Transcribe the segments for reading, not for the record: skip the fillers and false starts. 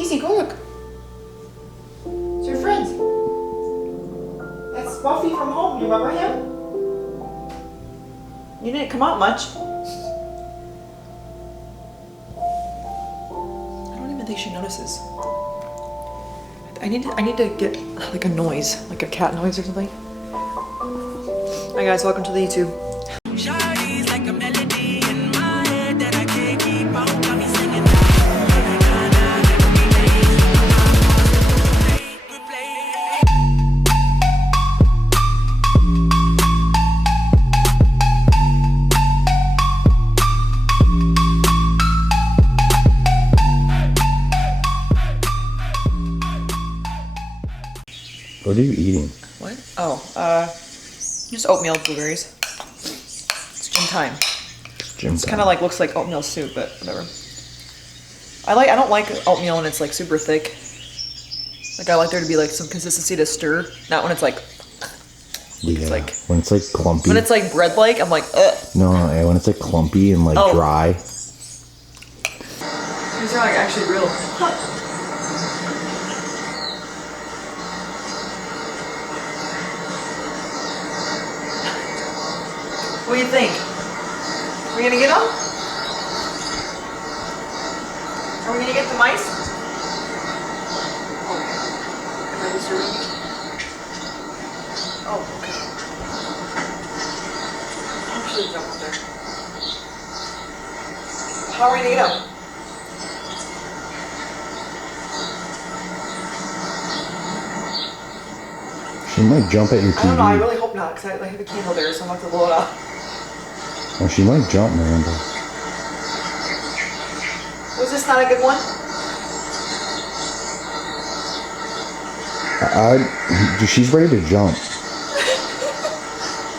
Easy, go look. It's your friend. That's Buffy from home. You remember him? You didn't come out much. I don't even think she notices. I need to get like a noise, like a cat noise or something. Hi guys, welcome to the YouTube. What are you eating? What? Oh, just oatmeal with blueberries. It's gym time. It's kind of like looks like oatmeal soup, but whatever. I don't like oatmeal when it's like super thick. Like I like there to be like some consistency to stir, not when it's like. Yeah. It's like when it's like clumpy. When it's like bread-like, I'm like, ugh. No, when it's like clumpy and like dry. These are like actually real. Huh. What do you think? Are we gonna get them? Are we gonna get the mice? Oh, am I disturbing you? Oh, okay. I should jump up there. How are we gonna get them? She might jump at your TV. I don't know, I really hope not, because I have a candle there, so I'm about to blow it up. Oh, she might jump, Miranda. Was this not a good one? She's ready to jump.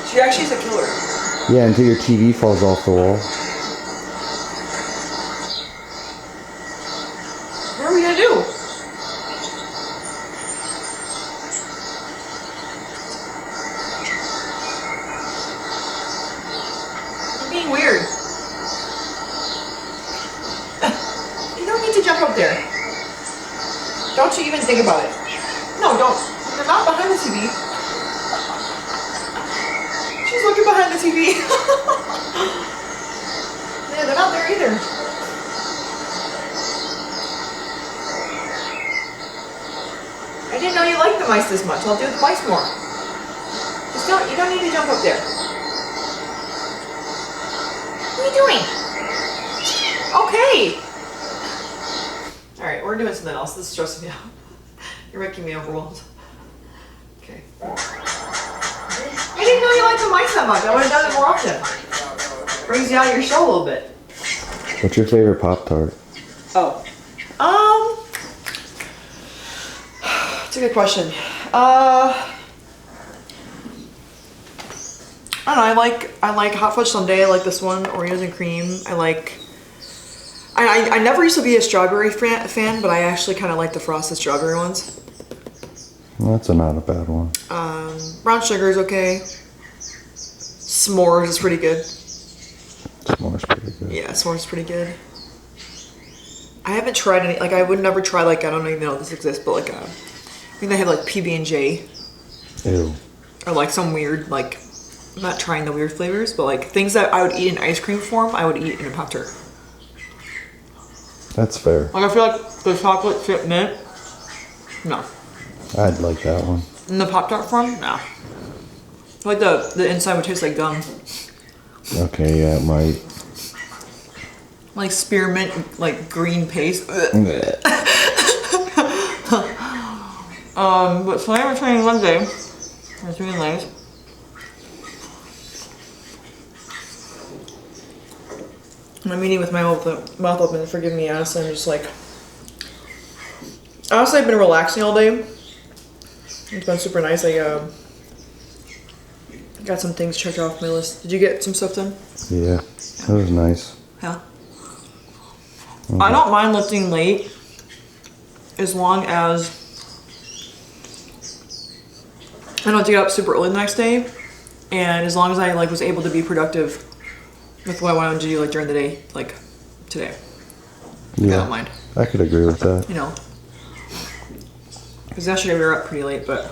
She actually is a killer. Yeah, until your TV falls off the wall. What are we gonna do? You're being weird. You don't need to jump up there. Don't you even think about it. No, don't. They're not behind the TV. She's looking behind the TV. Yeah, they're not there either. I didn't know you liked the mice this much. I'll do the mice more. Just you don't need to jump up there. What are you doing? Okay. All right, we're doing something else. This is stressing me out. You're making me overwhelmed. Okay. I didn't know you liked the mice that much. I would have done it more often. Brings you out of your shell a little bit. What's your favorite Pop-Tart? Oh. That's a good question. I don't know, I like hot fudge sundae. I like this one, Oreos and cream. I never used to be a strawberry fan, but I actually kind of like the frosted strawberry ones. That's not a bad one. Brown sugar is okay. S'mores is pretty good. S'mores pretty good. Yeah, s'mores is pretty good. I haven't tried any, like I would never try like, I don't even know if this exists, but like I think they have like PB&J. Ew. Or like some weird, like, I'm not trying the weird flavors, but like things that I would eat in ice cream form, I would eat in a Pop-Tart. That's fair. Like I feel like the chocolate chip mint, no. I'd like that one. In the Pop-Tart form, no. Like the inside would taste like gum. Okay, yeah, it might. Like spearmint, like green paste. But Slammer Training Wednesday, that's really nice. I'm eating with my mouth open, forgive me, honestly, I'm just like... Honestly, I've been relaxing all day. It's been super nice. I got some things checked off my list. Did you get some stuff done? Yeah, that was nice. Yeah. Okay. I don't mind lifting late as long as I don't have to get up super early the next day, and as long as I like was able to be productive with what I wanted to do like during the day, like today. Yeah, I don't mind. I could agree with that. You know, Because yesterday we were up pretty late, but.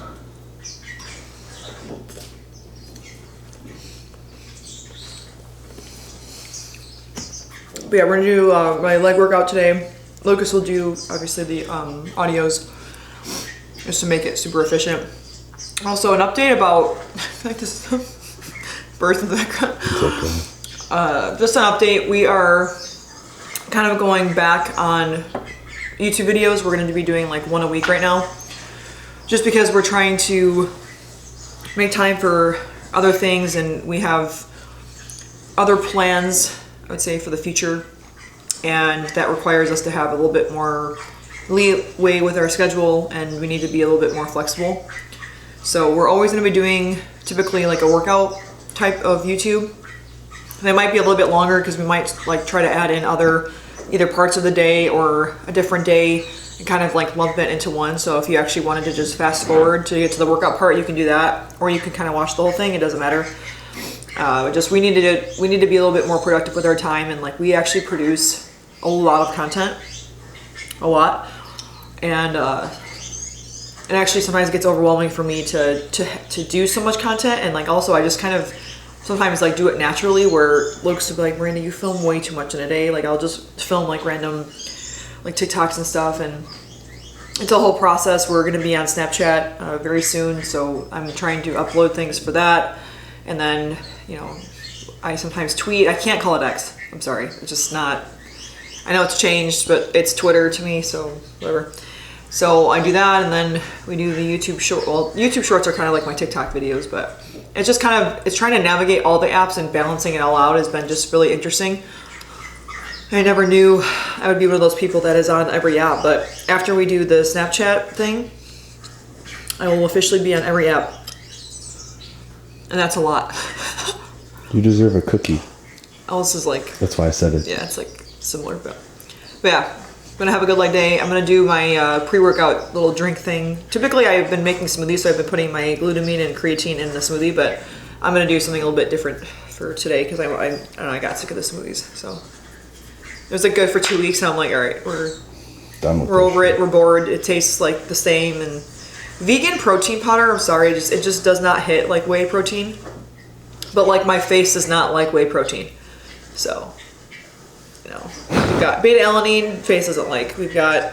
But yeah, we're gonna do my leg workout today. Lucas will do obviously the audios just to make it super efficient. Also, an update about I feel like this birth in the background. It's okay. Just an update. We are kind of going back on YouTube videos. We're going to be doing like one a week right now, just because we're trying to make time for other things, and we have other plans, I would say, for the future, and that requires us to have a little bit more leeway with our schedule, and we need to be a little bit more flexible. So we're always going to be doing typically like a workout type of YouTube. They might be a little bit longer because we might like try to add in other either parts of the day or a different day and kind of like lump it into one. So if you actually wanted to just fast forward to get to the workout part, you can do that, or you can kind of watch the whole thing. It doesn't matter. Just we need to be a little bit more productive with our time, and like we actually produce a lot of content, a lot, and it actually sometimes gets overwhelming for me to do so much content, and like also I just kind of sometimes like do it naturally, where Lucas will be like, Miranda, you film way too much in a day. Like I'll just film like random like TikToks and stuff, and it's a whole process. We're gonna be on Snapchat very soon, so I'm trying to upload things for that, and then I sometimes tweet. I can't call it X. I'm sorry, it's just not. I know it's changed, but it's Twitter to me, so whatever. So I do that, and then we do the YouTube short. Well, YouTube shorts are kind of like my TikTok videos, but it's just kind of, it's trying to navigate all the apps and balancing it all out has been just really interesting. I never knew I would be one of those people that is on every app, but after we do the Snapchat thing, I will officially be on every app, and that's a lot. You deserve a cookie. Else is like. That's why I said it. Yeah, it's like similar, but yeah. I'm gonna have a good leg day. I'm gonna do my pre-workout little drink thing. Typically I've been making smoothies, so I've been putting my glutamine and creatine in the smoothie, but I'm gonna do something a little bit different for today because I don't know, I got sick of the smoothies. So it was like good for 2 weeks, and I'm like, all right, we're Done with we're over it. We're bored. It tastes like the same. And vegan protein powder, I'm sorry, it just does not hit like whey protein. But like my face does not like whey protein, so. We've got beta alanine, face doesn't like. We've got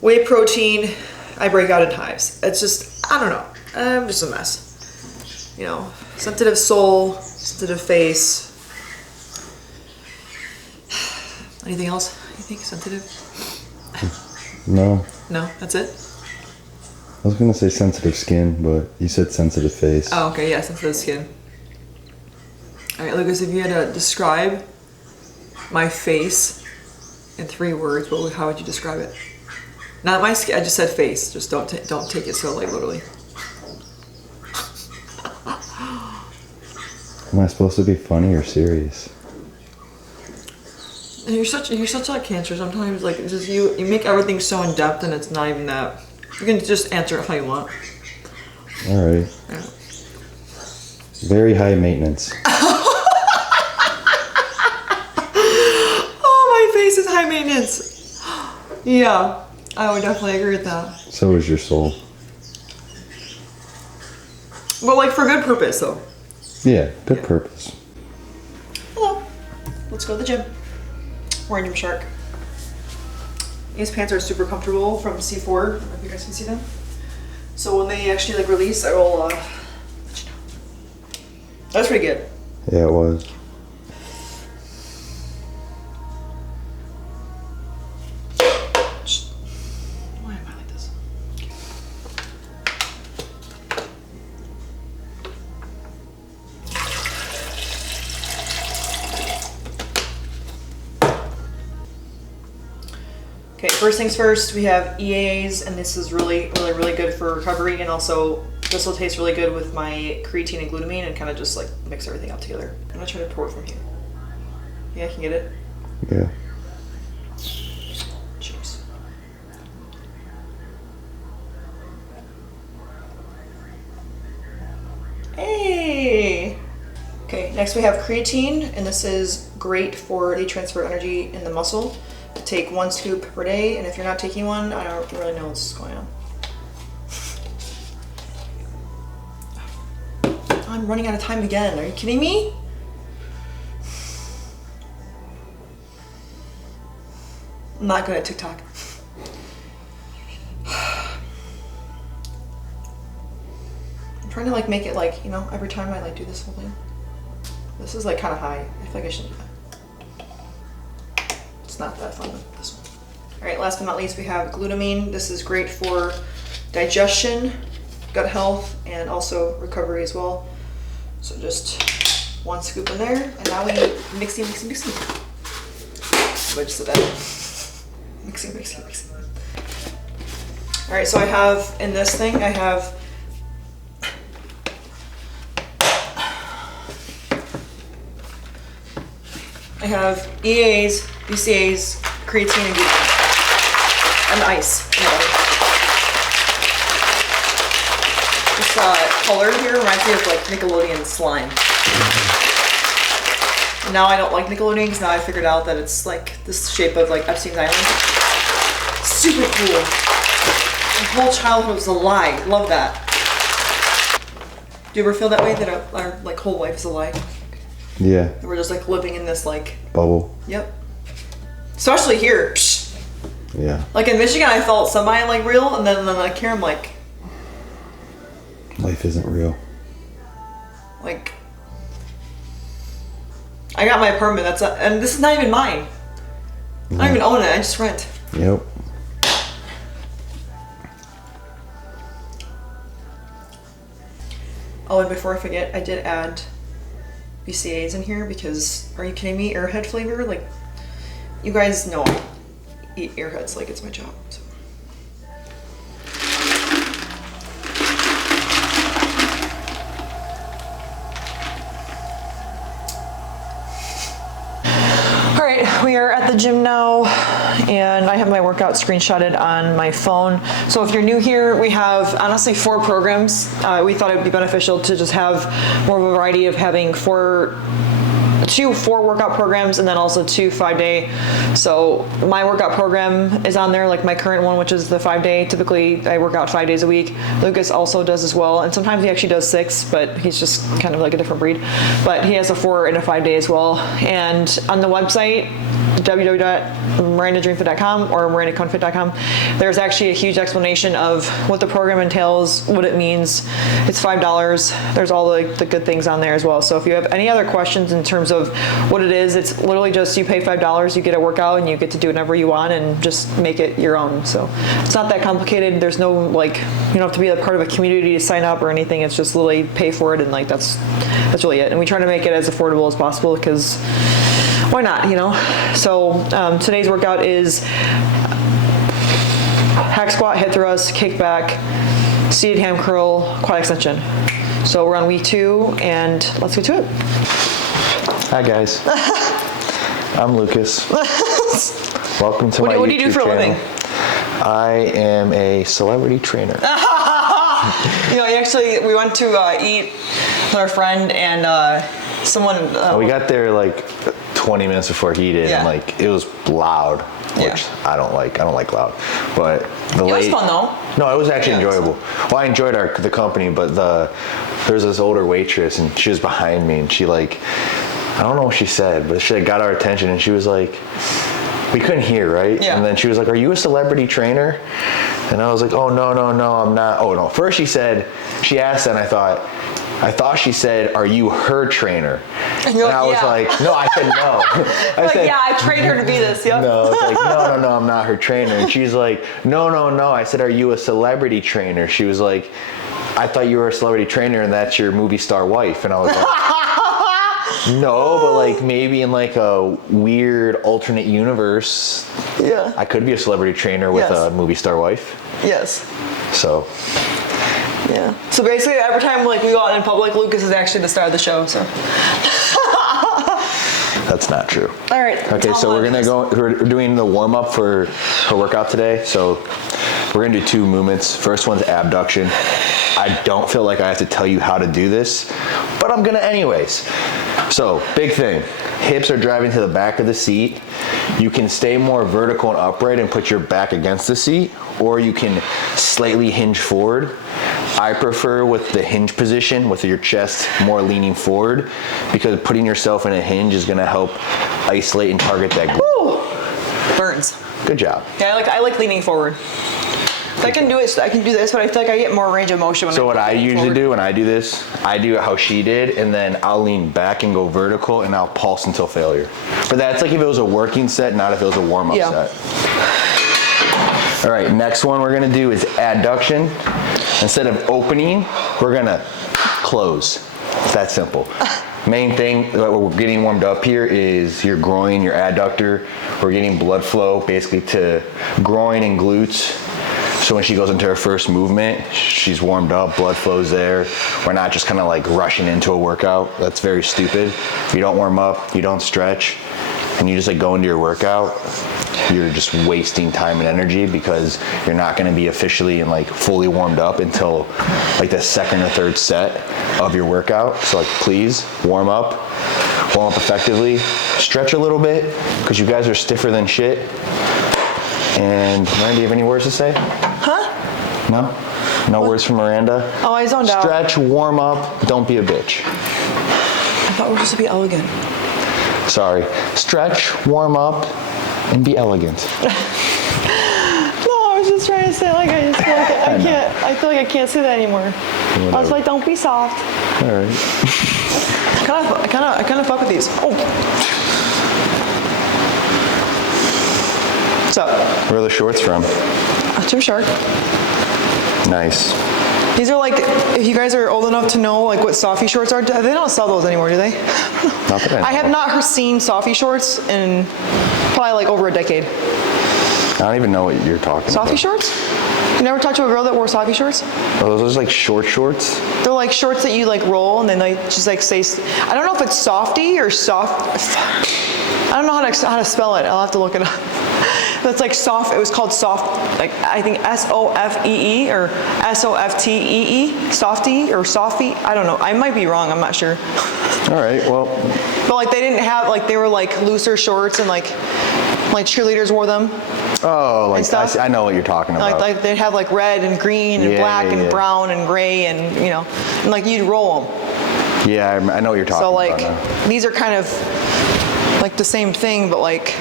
whey protein, I break out in hives. It's just, I don't know. I'm just a mess. Sensitive soul, sensitive face. Anything else you think sensitive? No. No, that's it? I was going to say sensitive skin, but you said sensitive face. Oh, okay, yeah, sensitive skin. All right, Lucas, if you had to describe my face in 3 words, how would you describe it? Not my skin. I just said face. Just don't take it so like literally. Am I supposed to be funny or serious? You're such a cancer. Sometimes like it's just you make everything so in depth, and it's not even that. You can just answer it how you want. All right. Yeah. Very high maintenance. Face is high maintenance. Yeah, I would definitely agree with that. So is your soul. But like for good purpose, though. Yeah, good purpose. Hello. Let's go to the gym. We're in Gymshark. These pants are super comfortable from C4. I don't know if you guys can see them. So when they actually like release, I will let you know. That's pretty good. Yeah, it was. Okay, first things first, we have EAAs, and this is really good for recovery, and also this will taste really good with my creatine and glutamine, and kind of just like mix everything up together. I'm gonna try to pour it from here. Yeah, I can get it? Yeah. Cheers. Hey! Okay, next we have creatine, and this is great for the transfer energy in the muscle. Take 1 scoop per day, and if you're not taking one, I don't really know what's going on. I'm running out of time again. Are you kidding me? I'm not good at TikTok. I'm trying to like make it like, you know, every time I like do this whole thing. This is like kind of high. I feel like I shouldn't do that. It's not that fun with this one. All right, last but not least, we have glutamine. This is great for digestion, gut health, and also recovery as well. So just 1 scoop in there, and now we mixing. I just said that. Mixing. All right, so I have in this thing, I have EAAs, BCAAs, creatine, and gluten, and ice. This color here reminds me of like Nickelodeon slime. And now I don't like Nickelodeon because now I figured out that it's like this shape of like Epstein's Island. Super cool. My whole childhood was a lie. Love that. Do you ever feel that way, that our like whole life is a lie? Yeah. We're just like living in this like bubble. Yep. Especially here. Psh. Yeah. Like in Michigan, I felt semi like real, and then like here, I'm like, life isn't real. Like, I got my apartment. And this is not even mine. I don't even own it. I just rent. Yep. Oh, and before I forget, I did add BCAAs in here because, are you kidding me? Airhead flavor? Like, you guys know I eat airheads like it's my job. So. We are at the gym now, and I have my workout screenshotted on my phone. So if you're new here, we have honestly 4 programs. We thought it would be beneficial to just have more of a variety of having 4 workout programs and then also 2 5-day. So my workout program is on there, like my current one, which is the 5-day. Typically I work out 5 days a week. Lucas also does as well, and sometimes he actually does 6, but he's just kind of like a different breed. But he has a 4 and a 5-day as well. And on the website, www.mirandadreamfit.com or mirandacohenfit.com, there's actually a huge explanation of what the program entails, what it means. It's $5. There's all the good things on there as well. So if you have any other questions in terms of what it is, it's literally just you pay $5, you get a workout, and you get to do whatever you want and just make it your own. So it's not that complicated. There's no like, you don't have to be a part of a community to sign up or anything. It's just literally pay for it, and like that's really it. And we try to make it as affordable as possible because why not, you know? So today's workout is hack squat, hip thrust, kickback, seated ham curl, quad extension. So we're on week 2, and let's get to it. Hi guys, I'm Lucas. Welcome to my YouTube channel. What do you do for a living? I am a celebrity trainer. You know, we went to eat with our friend, and someone. We got there like 20 minutes before he did, and like it was loud, which I don't like. I don't like loud, but it was fun though. No, it was actually enjoyable. Well, I enjoyed the company, but there was this older waitress, and she was behind me, and she like, I don't know what she said, but she like got our attention, and she was like, we couldn't hear, right? Yeah. And then she was like, "Are you a celebrity trainer?" And I was like, "Oh no, I'm not." Oh no. First she asked, and I thought she said, "Are you her trainer?" And I was like, "No," I said no. I said, "Yeah, I trained her to be this." Yep. No, I was like, no, I'm not her trainer. And she's like, no. I said, "Are you a celebrity trainer?" She was like, "I thought you were a celebrity trainer, and that's your movie star wife." And I was like, no, but like maybe in like a weird alternate universe, I could be a celebrity trainer with a movie star wife. Yes. So. Yeah. So basically, every time like we go out in public, Lucas is actually the star of the show. So. That's not true. All right. Okay, so we're doing the warm up for her workout today. So we're gonna do 2 movements. First one's abduction. I don't feel like I have to tell you how to do this, but I'm gonna anyways. So big thing, hips are driving to the back of the seat. You can stay more vertical and upright and put your back against the seat, or you can slightly hinge forward. I prefer with the hinge position, with your chest more leaning forward, because putting yourself in a hinge is gonna help isolate and target that glute. Woo! Burns. Good job. Yeah, I like leaning forward. I can do it. I can do this, but I feel like I get more range of motion when So what I usually forward. do when I do this, I do it how she did, and then I'll lean back and go vertical, and I'll pulse until failure. But that's like if it was a working set, not if it was a warm-up set. All right, next one we're gonna do is adduction. Instead of opening, we're gonna close. It's that simple. Main thing that we're getting warmed up here is your groin, your adductor. We're getting blood flow basically to groin and glutes. So when she goes into her first movement, she's warmed up, blood flows there. We're not just kind of like rushing into a workout. That's very stupid. If you don't warm up, you don't stretch, and you just like go into your workout, you're just wasting time and energy, because you're not going to be officially and like fully warmed up until like the second or third set of your workout. So like, please warm up effectively, stretch a little bit, because you guys are stiffer than shit. And Miranda, do you have any words to say? Huh? No? No words from Miranda? Oh, I zoned out. Stretch, warm up, don't be a bitch. I thought we were supposed to be elegant. Sorry. Stretch, warm up, and be elegant. No, I was just trying to say, like, I just feel like I can't. I feel like I can't say that anymore. Whatever. I was like, don't be soft. All right. I kind of fuck with these. Oh. What's up? Where are the shorts from? Gymshark. Nice. These are like, if you guys are old enough to know like what Softy shorts are, they don't sell those anymore, do they? Not that I have not seen Softy shorts in probably like over a decade. I don't even know what you're talking about. Softy shorts? You never talked to a girl that wore Softy shorts? Oh, those are like short shorts? They're like shorts that you like roll and then they just like say, I don't know if it's Softy or soft. I don't know how to spell it. I'll have to look it up. That's like soft. It was called soft. Like I think SOFEE or SOFTEE. Softy or Softy. I don't know. I might be wrong. I'm not sure. All right. Well. But like they didn't have like they were like looser shorts and like cheerleaders wore them. Oh, like stuff. I know what you're talking about. Like they'd have like red and green and black and brown and gray and and like you'd roll them. Yeah, I know what you're talking so about. So like these are kind of like the same thing, but like.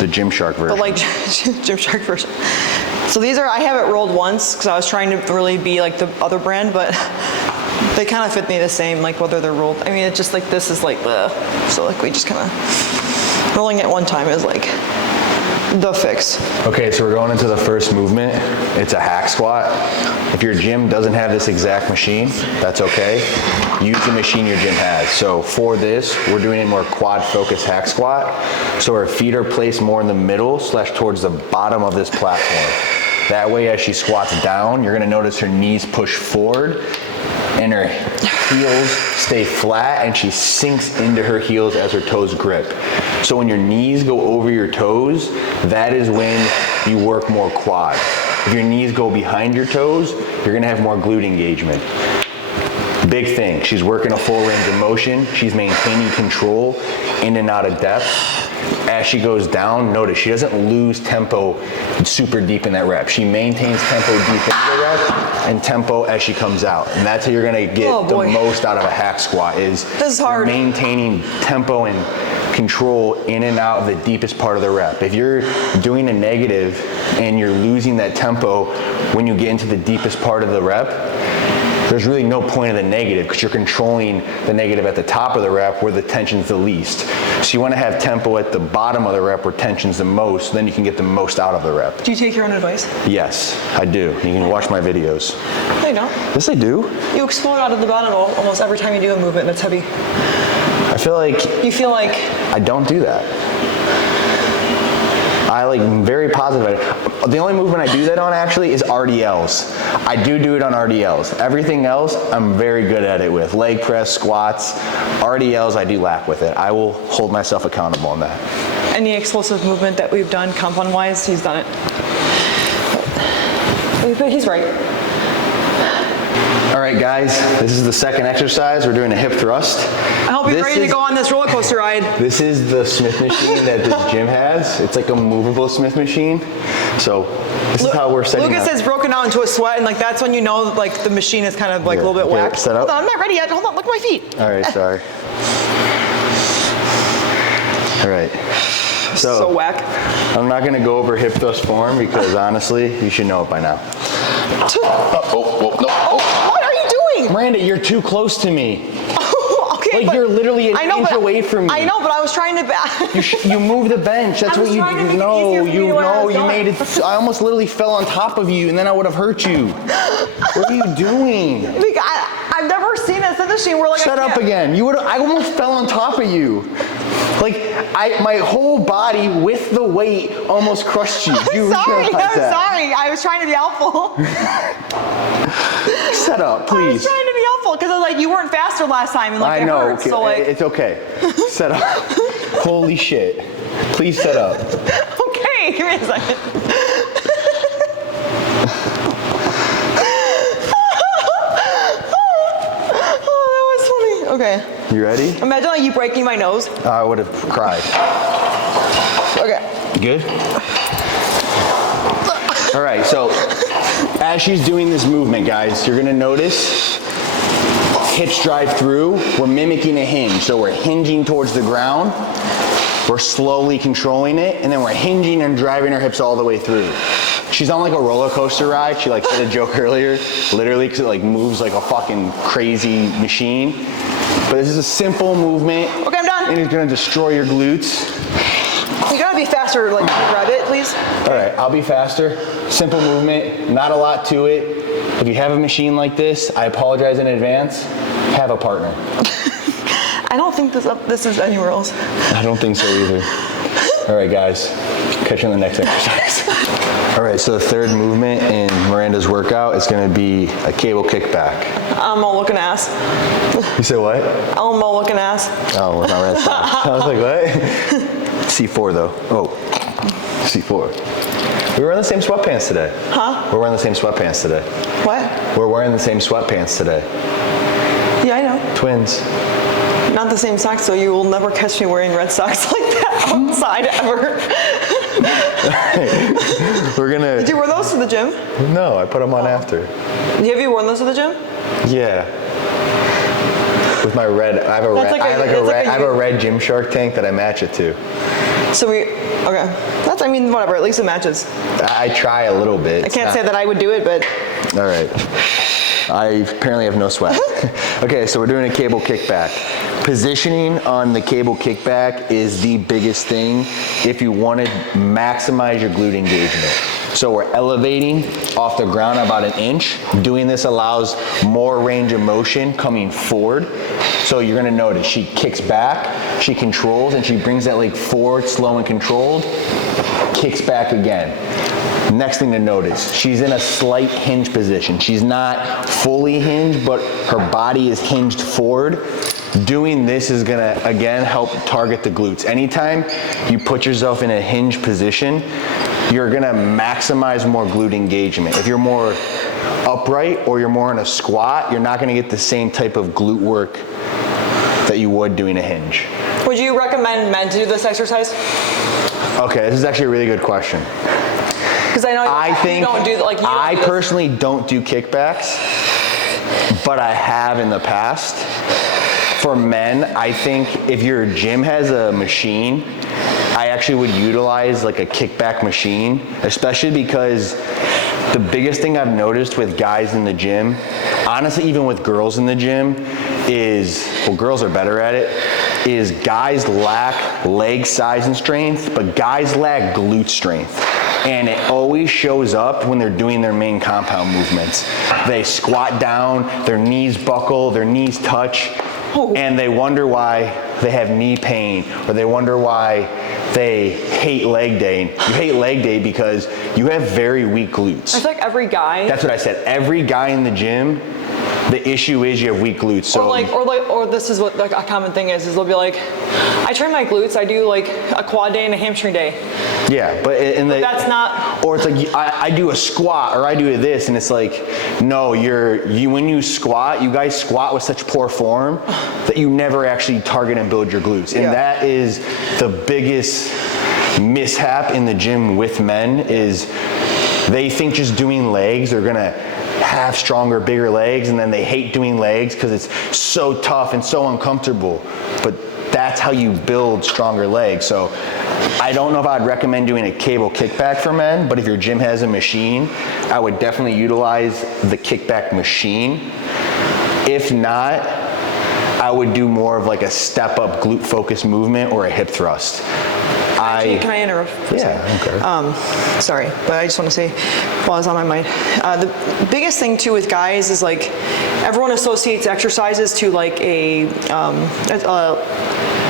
The Gymshark version. But like Gymshark version. So these are, I have it rolled once because I was trying to really be like the other brand, but they kind of fit me the same, like whether they're rolled. I mean, it's just like, this is like the, so like we just kind of, rolling it one time is like the fix. Okay, so we're going into the first movement. It's a hack squat. If your gym doesn't have this exact machine, that's okay. Use the machine your gym has. So for this, we're doing a more quad focused hack squat. So our feet are placed more in the middle / towards the bottom of this platform. That way, as she squats down, you're gonna notice her knees push forward and her heels stay flat and she sinks into her heels as her toes grip. So when your knees go over your toes, that is when you work more quad. If your knees go behind your toes, you're gonna have more glute engagement. Big thing, she's working a full range of motion. She's maintaining control in and out of depth. As she goes down, notice she doesn't lose tempo super deep in that rep. She maintains tempo deep into the rep and tempo as she comes out. And that's how you're gonna get the most out of a hack squat is maintaining tempo and control in and out of the deepest part of the rep. If you're doing a negative and you're losing that tempo when you get into the deepest part of the rep, there's really no point of the negative because you're controlling the negative at the top of the rep where the tension's the least. So you want to have tempo at the bottom of the rep where tension's the most, then you can get the most out of the rep. Do you take your own advice? Yes, I do. You can watch my videos. No, you don't. Yes, I do. You explode out of the bottom almost every time you do a movement that's heavy. I feel like... You feel like... I don't do that. I'm very positive. The only movement I do that on actually is RDLs. I do it on RDLs. Everything else, I'm very good at it with. Leg press, squats, RDLs, I do lack with it. I will hold myself accountable on that. Any explosive movement that we've done compound-wise, he's done it. But he's right. All right, guys, this is the second exercise. We're doing a hip thrust. I hope you're ready to go on this roller coaster ride. This is the Smith machine that this gym has. It's like a movable Smith machine. So this is how we're setting Lucas up. is broken out into a sweat, and like that's when you know like the machine is kind of like a little bit whacked. Set up. Hold on, I'm not ready yet. Hold on, look at my feet. All right, sorry. All right. So whack. I'm not gonna go over hip thrust form because honestly, you should know it by now. What are you doing? Miranda, you're too close to me. Okay, Like you're literally an inch away from me. I know, but I was trying to. You move the bench. That's what you know. You made it. I almost literally fell on top of you, and then I would have hurt you. What are you doing? I've never seen a Smith machine where like. Shut up again. You would. I almost fell on top of you. Like my whole body with the weight almost crushed you. I'm sorry. I was trying to be helpful. Set up, please. I was trying to be helpful because I was like, you weren't faster last time, and like I know. Hurt, so like. It's okay. Set up. Holy shit. Please set up. Okay, give me a second. Oh, that was funny. Okay. You ready? Imagine like you breaking my nose. I would have cried. Okay. Good? All right, so as she's doing this movement, guys, you're gonna notice hitch drive through. We're mimicking a hinge. So we're hinging towards the ground. We're slowly controlling it, and then we're hinging and driving our hips all the way through. She's on like a roller coaster ride. She like said a joke earlier, literally, because it like moves like a fucking crazy machine. But this is a simple movement. Okay, I'm done. And it's gonna destroy your glutes. You gotta be faster, like grab it, please. All right, I'll be faster. Simple movement, not a lot to it. If you have a machine like this, I apologize in advance. Have a partner. I don't think this is anywhere else. I don't think so either. All right, guys, catch you on the next exercise. All right, so the third movement in Miranda's workout is gonna be a cable kickback. I'm all looking ass. You say what? I'm all looking ass. Oh, we're not red socks. I was like, what? C4 though. Oh, C4. We were wearing the same sweatpants today. Huh? We're wearing the same sweatpants today. What? We're wearing the same sweatpants today. Yeah, I know. Twins. Not the same socks, so you will never catch me wearing red socks like that outside ever. We're gonna. Did you wear those to the gym? No, I put them on after. Have you worn those to the gym? Yeah. With my red, I have a red Gymshark tank that I match it to. So okay. I mean, whatever, at least it matches. I try a little bit. I can't say that I would do it, but. All right. I apparently have no sweat. Okay, so we're doing a cable kickback. Positioning on the cable kickback is the biggest thing if you want to maximize your glute engagement. So we're elevating off the ground about an inch. Doing this allows more range of motion coming forward. So you're gonna notice she kicks back, she controls, and she brings that leg forward, slow and controlled, kicks back again. Next thing to notice, she's in a slight hinge position. She's not fully hinged, but her body is hinged forward. Doing this is gonna, again, help target the glutes. Anytime you put yourself in a hinge position, you're gonna maximize more glute engagement. If you're more upright or you're more in a squat, you're not gonna get the same type of glute work that you would doing a hinge. Would you recommend men to do this exercise? Okay, this is actually a really good question. Because I know you don't do like. I personally don't do kickbacks, but I have in the past. For men, I think if your gym has a machine, I actually would utilize like a kickback machine, especially because the biggest thing I've noticed with guys in the gym, honestly even with girls in the gym, is, well, girls are better at it, is guys lack leg size and strength, but guys lack glute strength. And it always shows up when they're doing their main compound movements. They squat down, their knees buckle, their knees touch, and they wonder why they have knee pain, or they wonder why they hate leg day. And you hate leg day because you have very weak glutes. I feel like every guy. That's what I said. Every guy in the gym The issue is you have weak glutes. So or this is what like a common thing is they'll be like, I train my glutes, I do like a quad day and a hamstring day. Yeah, but that's not. Or it's like I do a squat or I do this, and it's like, no, when you squat, you guys squat with such poor form that you never actually target and build your glutes, and that is the biggest mishap in the gym with men is they think just doing legs they're gonna have stronger, bigger legs, and then they hate doing legs because it's so tough and so uncomfortable. But that's how you build stronger legs. So I don't know if I'd recommend doing a cable kickback for men, but if your gym has a machine, I would definitely utilize the kickback machine. If not, I would do more of like a step up glute focused movement or a hip thrust. Can I interrupt for a second? Okay. Sorry, but I just want to say, while it's on my mind, the biggest thing too with guys is like, everyone associates exercises to like a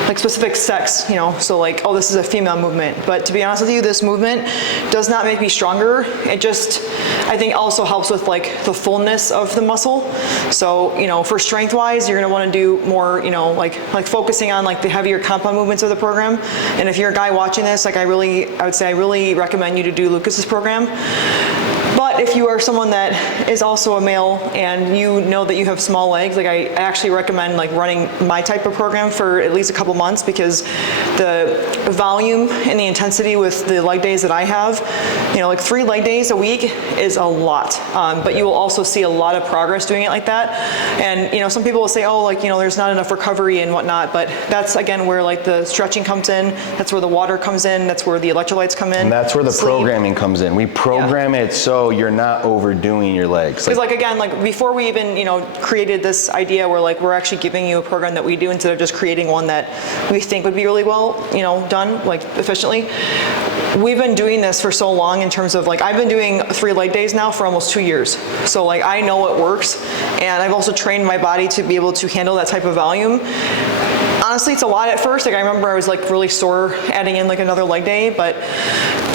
like specific sex, you know, so like, oh, this is a female movement. But to be honest with you, this movement does not make me stronger. It just, I think also helps with like the fullness of the muscle. So, you know, for strength wise, you're gonna wanna do more, you know, like focusing on like the heavier compound movements of the program. And if you're a guy watching this, like I would say I really recommend you to do Lucas's program. But if you are someone that is also a male and you know that you have small legs, like I actually recommend like running my type of program for at least a couple months, because the volume and the intensity with the leg days that I have, you know, like 3 leg days a week is a lot. But you will also see a lot of progress doing it like that. And, you know, some people will say, oh, like, you know, there's not enough recovery and whatnot, but that's again where like the stretching comes in, that's where the water comes in, that's where the electrolytes come in. And that's where the programming comes in. We program it so you're not overdoing your legs. Because like again, like before we even, you know, created this idea where like we're actually giving you a program that we do instead of just creating one that we think would be really well, you know, done like efficiently. We've been doing this for so long in terms of like, I've been doing 3 leg days now for almost 2 years. So like I know it works, and I've also trained my body to be able to handle that type of volume. Honestly, it's a lot at first. Like I remember I was like really sore adding in like another leg day, but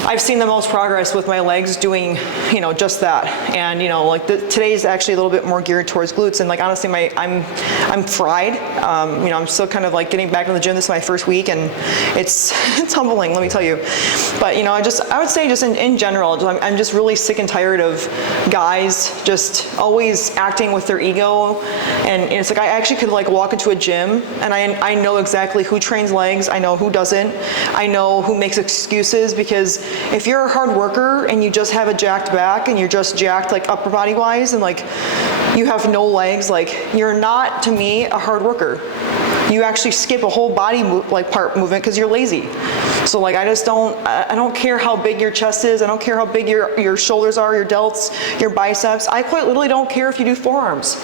I've seen the most progress with my legs doing, you know, just that. And you know, like today is actually a little bit more geared towards glutes. And like honestly, I'm fried. You know, I'm still kind of like getting back to the gym. This is my first week, and it's humbling, let me tell you. But you know, I would say just in general, I'm just really sick and tired of guys just always acting with their ego. And it's like I actually could like walk into a gym and I know exactly who trains legs, I know who doesn't, I know who makes excuses, because if you're a hard worker and you just have a jacked back and you're just jacked like upper body wise and like you have no legs, like you're not, to me, a hard worker. You actually skip a whole body part movement because you're lazy. So like I don't care how big your chest is, I don't care how big your shoulders are, your delts, your biceps. I quite literally don't care if you do forearms.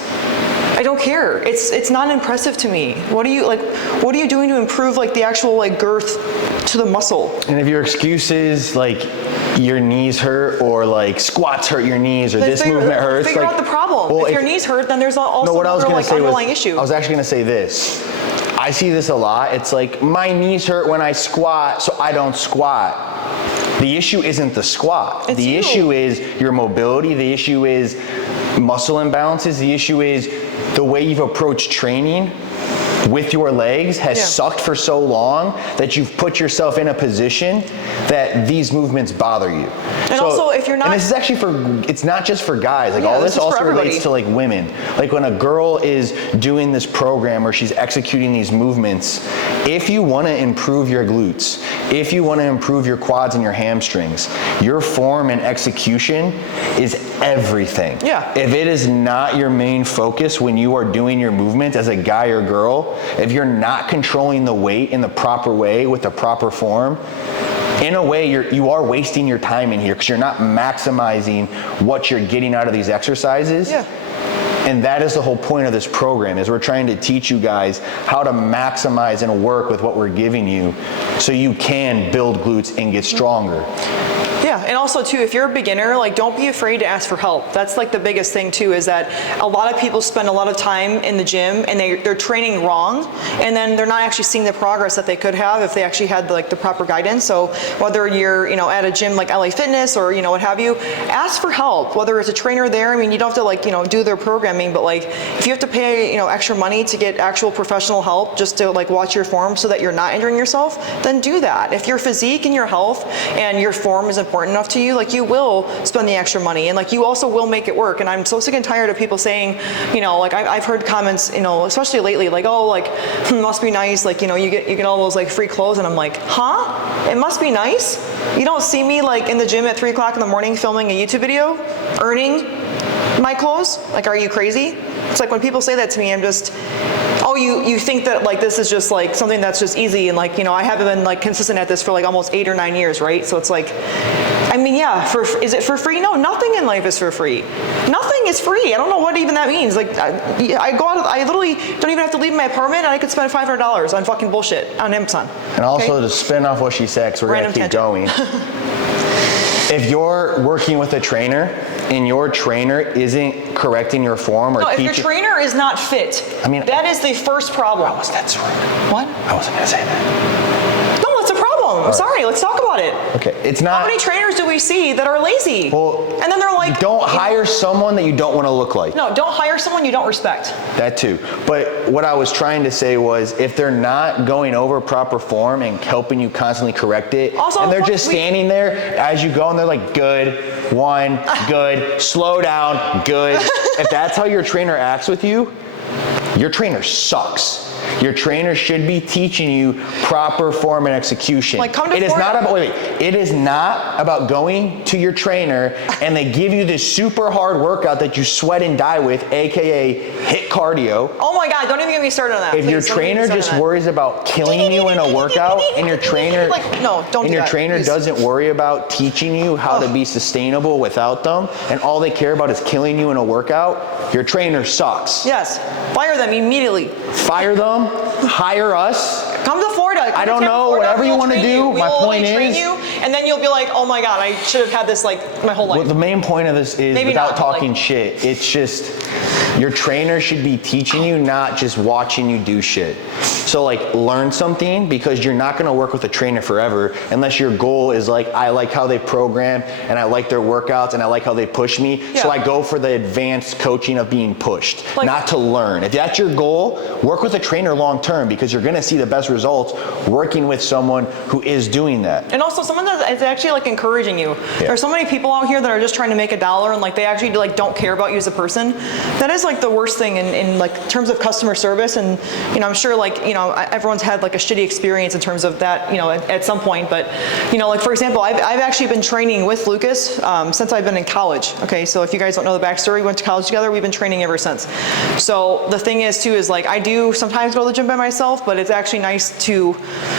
I don't care. It's not impressive to me. What are you doing to improve like the actual like girth to the muscle? And if your excuse is like your knees hurt, or like squats hurt your knees, or this movement hurts, figure like, out the problem. Well, if your knees hurt, then there's also another like underlying issue. I was actually gonna say this. I see this a lot. It's like my knees hurt when I squat, so I don't squat. The issue isn't the squat. The issue is your mobility. The issue is muscle imbalances. The issue is the way you've approached training with your legs has sucked for so long that you've put yourself in a position that these movements bother you. And also, if you're not, and this is actually it's not just for guys. Like all this also relates to like women. Like when a girl is doing this program or she's executing these movements, if you want to improve your glutes, if you want to improve your quads and your hamstrings, your form and execution is everything. Yeah. If it is not your main focus when you are doing your movements as a guy or girl, if you're not controlling the weight in the proper way with the proper form, in a way you are wasting your time in here because you're not maximizing what you're getting out of these exercises. Yeah. And that is the whole point of this program, is we're trying to teach you guys how to maximize and work with what we're giving you so you can build glutes and get stronger. Yeah, and also too, if you're a beginner, like don't be afraid to ask for help. That's like the biggest thing too, is that a lot of people spend a lot of time in the gym and they're training wrong, and then they're not actually seeing the progress that they could have if they actually had like the proper guidance. So whether you're, you know, at a gym like LA Fitness or, you know, what have you, ask for help. Whether it's a trainer there, I mean, you don't have to like, you know, do their programming, but like if you have to pay, you know, extra money to get actual professional help just to like watch your form so that you're not injuring yourself, then do that. If your physique and your health and your form is important enough to you, like you will spend the extra money, and like you also will make it work. And I'm so sick and tired of people saying, you know, like I've heard comments, you know, especially lately, like, oh, like must be nice, like, you know, you get all those like free clothes, and I'm like, huh? It must be nice? You don't see me like in the gym at 3 o'clock in the morning filming a YouTube video, earning my clothes? Like, are you crazy? It's like when people say that to me, I'm just, oh, you think that like this is just like something that's just easy, and like, you know, I haven't been like consistent at this for like almost 8 or 9 years, right? So it's like, I mean, yeah, is it for free? No, nothing in life is for free. Nothing is free. I don't know what even that means. Like, I go out, I literally don't even have to leave my apartment, and I could spend $500 on fucking bullshit on Amazon. And also to spin off what she said, because we're going to keep going. If you're working with a trainer and your trainer isn't correcting your form or no, if teaching, your trainer is not fit, I mean, that is the first problem. How was that so rude? What? I wasn't going to say that. No, it's a problem. I'm sorry. Let's talk about it. Okay, it's not. How many trainers do we see that are lazy? Well, and then they're like, don't hire someone that you don't want to look like. No, don't hire someone you don't respect. That too. But what I was trying to say was, if they're not going over proper form and helping you constantly correct it, also, and they're just standing there as you go, and they're like, good, one, good, slow down, good. If that's how your trainer acts with you, your trainer sucks. Your trainer should be teaching you proper form and execution. Like, come to it is not about, wait, it is not about going to your trainer and they give you this super hard workout that you sweat and die with, aka HIIT cardio. Oh my God, don't even get me started on that. If your trainer just worries about killing you in a workout, and your trainer, doesn't worry about teaching you how to be sustainable without them, and all they care about is killing you in a workout, your trainer sucks. Yes, fire them immediately. Fire them. Hire us. Come to Florida. I don't know, whatever you want to do. My point is, train you, and then you'll be like, oh my God, I should have had this like my whole life. Well, the main point of this is, maybe without not, talking like, shit, it's just your trainer should be teaching you, not just watching you do shit. So like, learn something, because you're not going to work with a trainer forever unless your goal is like, I like how they program and I like their workouts and I like how they push me. Yeah. So I go for the advanced coaching of being pushed, like, not to learn. If that's your goal, work with a trainer long term, because you're going to see the best results working with someone who is doing that. And also someone that is actually like encouraging you. Yeah. There are so many people out here that are just trying to make $1 and like they actually like don't care about you as a person. That is like the worst thing in like terms of customer service. And you know, I'm sure like, you know, everyone's had like a shitty experience in terms of that, you know, at some point. But you know, like for example, I've actually been training with Lucas since I've been in college. Okay, so if you guys don't know the backstory, we went to college together. We've been training ever since. So the thing is too is like I do sometimes go to the gym by myself, but it's actually nice to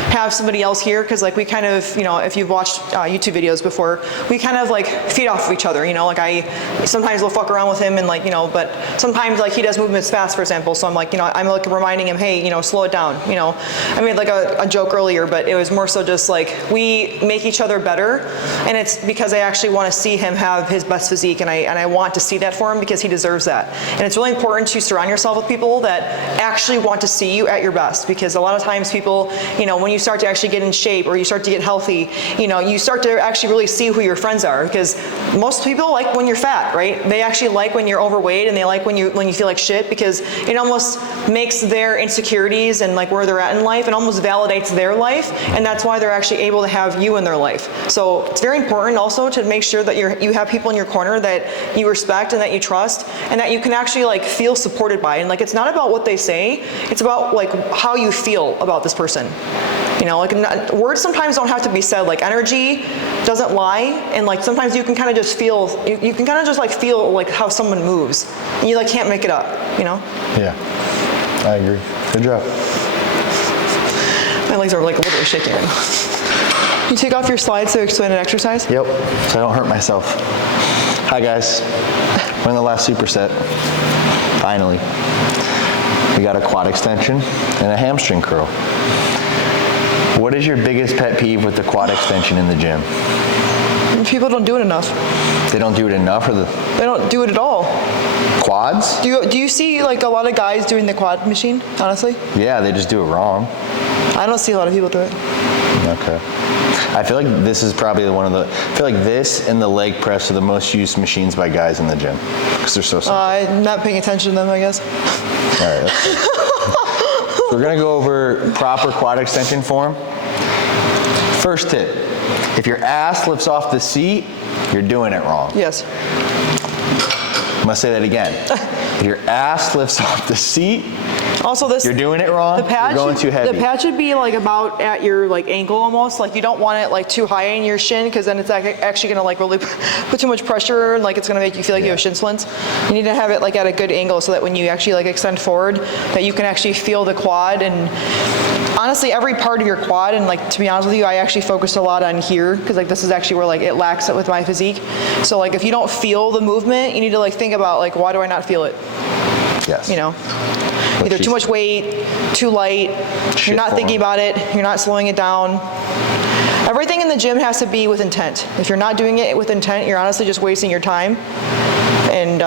have somebody else here, because like we kind of, you know, if you've watched YouTube videos before, we kind of like feed off of each other, you know, like I sometimes will fuck around with him and like, you know, but sometimes like he does movements fast, for example, so I'm like, you know, I'm like reminding him, hey, you know, slow it down, you know. I made like a joke earlier, but it was more so just like we make each other better, and it's because I actually want to see him have his best physique, and I want to see that for him because he deserves that. And it's really important to surround yourself with people that actually want to see you at your best, because a lot of times people, you know, when you start to actually get in shape or you start to get healthy, you know, you start to actually really see who your friends are, because most people like when you're fat, right? They actually like when you're overweight, and they like when you feel like shit, because it almost makes their insecurities and like where they're at in life, and almost validates their life, and that's why they're actually able to have you in their life. So it's very important also to make sure that you have people in your corner that you respect and that you trust, and that you can actually like feel supported by. And like, it's not about what they say, it's about like how you feel about this person. You know, like words sometimes don't have to be said. Like energy doesn't lie, and like sometimes you can kind of just feel, you can kind of just like feel like how someone moves, and you like can't make it up, you know? Yeah, I agree. Good job. My legs are like literally shaking right now. You take off your slides to explain an exercise? Yep, so I don't hurt myself. Hi guys, we're in the last superset. Finally. We got a quad extension and a hamstring curl. What is your biggest pet peeve with the quad extension in the gym? People don't do it enough. They don't do it enough, or They don't do it at all. quads? Do you see like a lot of guys doing the quad machine, honestly? Yeah, they just do it wrong. I don't see a lot of people do it. Okay. I feel like this is probably one of the, I feel like this and the leg press are the most used machines by guys in the gym because they're so simple. I'm not paying attention to them, I guess. All right, that's good. So we're gonna go over proper quad extension form. First tip, if your ass lifts off the seat, you're doing it wrong. Yes. I'm gonna say that again. If your ass lifts off the seat, Also, this you're doing it wrong. The pad you're going too heavy. The pad should be like about at your like ankle almost. Like you don't want it like too high in your shin because then it's actually gonna like really put too much pressure and like it's gonna make you feel like you have shin splints. You need to have it like at a good angle so that when you actually like extend forward, that you can actually feel the quad. And honestly, every part of your quad, and like to be honest with you, I actually focus a lot on here because like this is actually where like it lacks it with my physique. So like if you don't feel the movement, you need to like think about like why do I not feel it? Yes. You know, either too much weight, too light, you're not thinking about it, you're not slowing it down. Everything in the gym has to be with intent. If you're not doing it with intent, you're honestly just wasting your time. And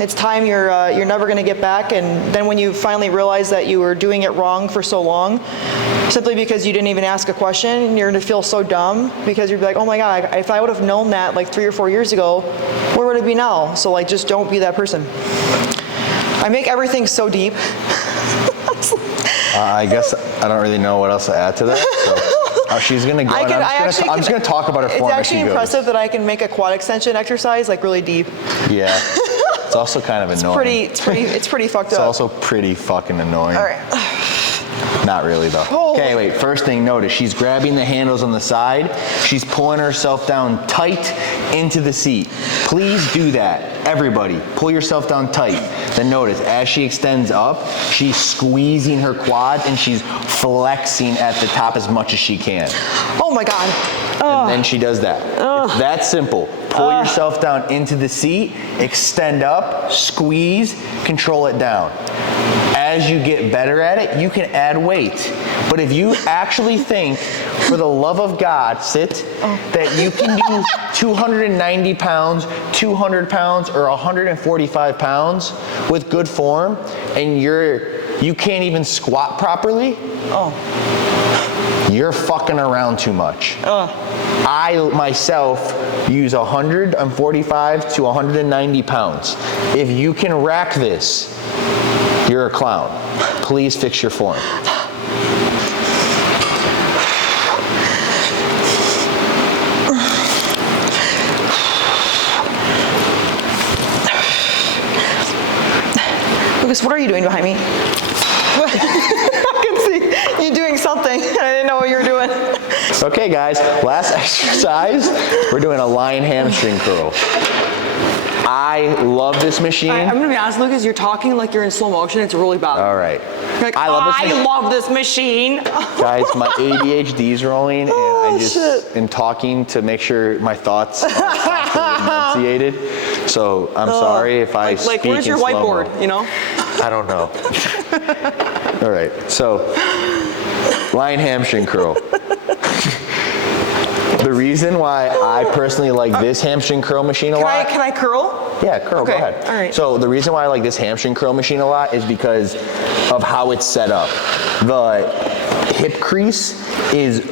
it's time you're never gonna get back. And then when you finally realize that you were doing it wrong for so long, simply because you didn't even ask a question, you're gonna feel so dumb because you're like, oh my God, if I would have known that like 3 or 4 years ago, where would it be now? So like, just don't be that person. I make everything so deep. I guess I don't really know what else to add to that. So, she's gonna go. I'm just gonna talk about her form. It's actually impressive that I can make a quad extension exercise like really deep. Yeah. It's also kind of annoying. It's pretty fucked up. It's also pretty fucking annoying. All right. Not really though. Oh. Okay, wait, first thing, notice she's grabbing the handles on the side. She's pulling herself down tight into the seat. Please do that. Everybody, pull yourself down tight. Then notice, as she extends up, she's squeezing her quad and she's flexing at the top as much as she can. Oh my God. And then she does that. It's that simple. Pull yourself down into the seat, extend up, squeeze, control it down. As you get better at it, you can add weight. But if you actually think, for the love of God, that you can do 290 pounds, 200 pounds, or 145 pounds with good form, and you can't even squat properly, you're fucking around too much. I myself use 145 to 190 pounds. If you can rack this, you're a clown. Please fix your form. Lucas, what are you doing behind me? I can see you doing something. I didn't know what you were doing. Okay, guys, last exercise, we're doing a lying hamstring curl. I love this machine. I'm gonna be honest, Lucas, you're talking like you're in slow motion. It's really bad. All right. Like, I love this machine. Guys, my ADHD's rolling, and I just am talking to make sure my thoughts are enunciated. So I'm sorry if I speak like, where's your in slow-mo. whiteboard? You know? I don't know. All right. So, lying hamstring curl. The reason why I personally like this hamstring curl machine a lot. Can I curl? Yeah, curl, Okay, go ahead. all right. So the reason why I like this hamstring curl machine a lot is because of how it's set up. The hip crease is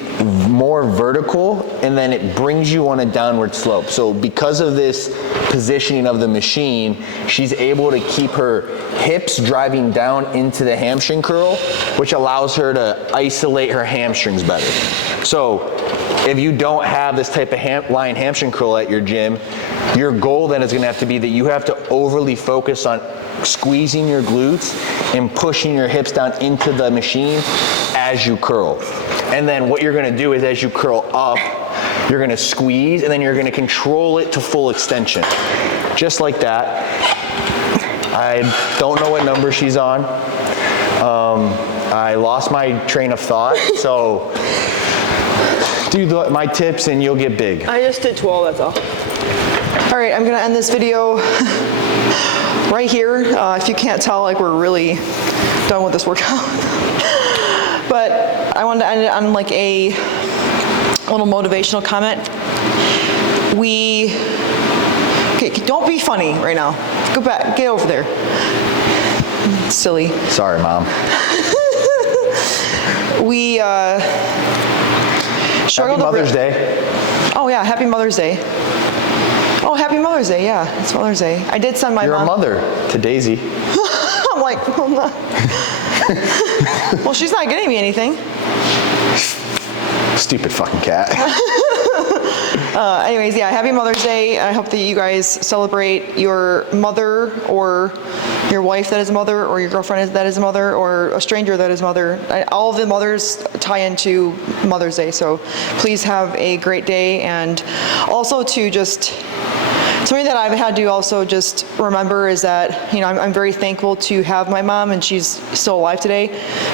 more vertical, and then it brings you on a downward slope. So because of this positioning of the machine, she's able to keep her hips driving down into the hamstring curl, which allows her to isolate her hamstrings better. So if you don't have this type of lying hamstring curl at your gym, your goal then is going to have to be that you have to overly focus on squeezing your glutes and pushing your hips down into the machine as you curl. And then what you're going to do is as you curl up, you're going to squeeze, and then you're going to control it to full extension. Just like that. I don't know what number she's on. I lost my train of thought, so do my tips and you'll get big. I just did 12, that's all. All right, I'm gonna end this video right here. If you can't tell, like, we're really done with this workout. But I wanted to end it on like a little motivational comment. Okay, don't be funny right now. Go back, get over there. Silly. Sorry, Mom. We Happy Mother's Day. Oh yeah, Happy Mother's Day. Oh, Happy Mother's Day, yeah, it's Mother's Day. I did send my You're mom. a mother to Daisy. I'm like, well, no. Well, she's not getting me anything. Stupid fucking cat. Anyways, yeah, Happy Mother's Day. I hope that you guys celebrate your mother or your wife that is a mother or your girlfriend that is a mother or a stranger that is a mother. All of the mothers tie into Mother's Day, so please have a great day. And also to just, something that I've had to also just remember is that, you know, I'm very thankful to have my mom, and she's still alive today.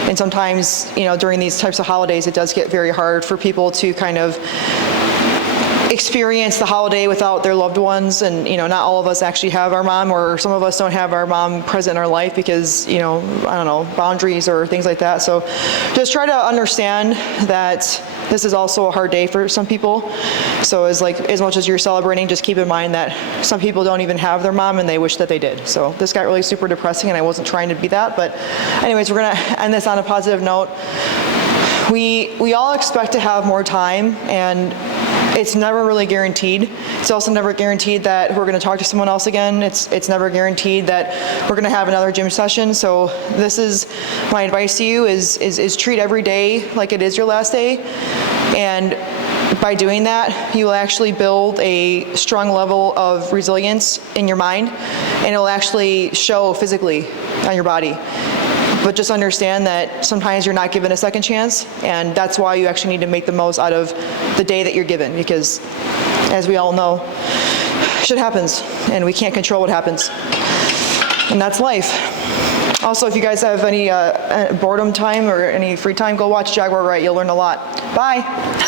And sometimes, you know, during these types of holidays, it does get very hard for people to kind of experience the holiday without their loved ones. And, you know, not all of us actually have our mom, or some of us don't have our mom present in our life because, you know, I don't know, boundaries or things like that. So just try to understand that this is also a hard day for some people. So as much as you're celebrating, just keep in mind that some people don't even have their mom and they wish that they did. So this got really super depressing, and I wasn't trying to be that. But anyways, we're gonna end this on a positive note. We all expect to have more time, and it's never really guaranteed. It's also never guaranteed that we're going to talk to someone else again. It's never guaranteed that we're going to have another gym session. So this is my advice to you: is treat every day like it is your last day, and by doing that, you will actually build a strong level of resilience in your mind, and it will actually show physically on your body. But just understand that sometimes you're not given a second chance, and that's why you actually need to make the most out of the day that you're given, because as we all know, shit happens, and we can't control what happens. And that's life. Also, if you guys have any boredom time or any free time, go watch Jaguar Right. You'll learn a lot. Bye.